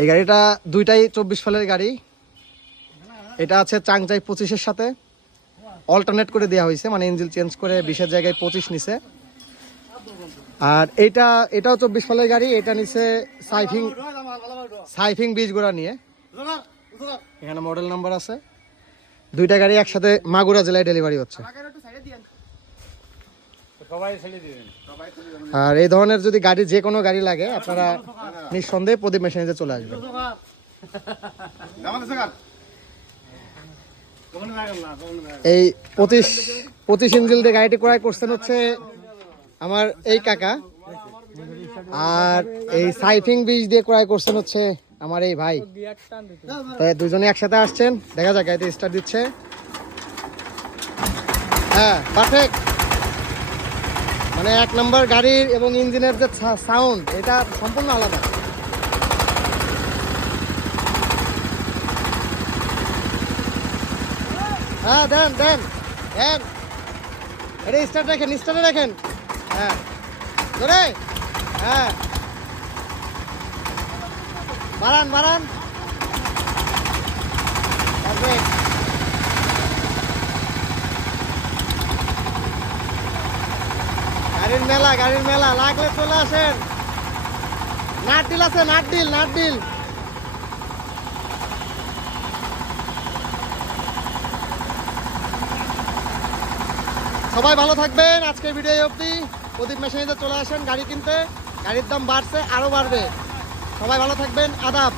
এই গাড়িটা দুইটাই 24 সালের গাড়ি। এটা আছে চাংচাই 25-এর সাথে অল্টারনেট করে দেওয়া হয়েছে, মানে ইঞ্জিন চেঞ্জ করে 20-এর জায়গায় 25 নিছে। আর এটাও 24 সালের গাড়ি। এটা নিছে সাইফিং 20 গোড়া নিয়ে। এখানে মডেল নাম্বার আছে। দুইটা গাড়ি একসাথে মাগুরা জেলায় ডেলিভারি হচ্ছে। আর এই ধরনের যদি গাড়ি যে কোনো গাড়ি লাগে আপনারা নিঃসন্দেহে প্রদীপ মেশিনে চলে আসবেন। এই 25 ইঞ্জিন দিয়ে গাড়িটি ক্রয় করছেন হচ্ছে আমার এই কাকা, আর এই সাইফিং 20 দিয়ে ক্রয় করছেন হচ্ছে আমার এই ভাই। তাই দুজনে একসাথে আসছেন। দেখা যাক গাড়িতে স্টার্ট দিচ্ছে। হ্যাঁ, পারফেক্ট। মানে 1 নম্বর গাড়ির এবং ইঞ্জিনের যে সাউন্ড, এটা সম্পূর্ণ আলাদা। হ্যাঁ, দেন দেন দেন, এটা স্টার্ট রাখেন, স্টার্টে রাখেন। হ্যাঁ, ধরে। হ্যাঁ, বাড়ান বাড়ান। পারফেক্ট। গাড়ির মেলা লাগলে চলে আসেন। নাট ডিল আছে, নাট ডিল। সবাই ভালো থাকবেন। আজকের ভিডিও অবধি। প্রদীপ মেশিনে চলে আসেন গাড়ি কিনতে। গাড়ির দাম বাড়ছে, আরো বাড়বে। সবাই ভালো থাকবেন। আদাব।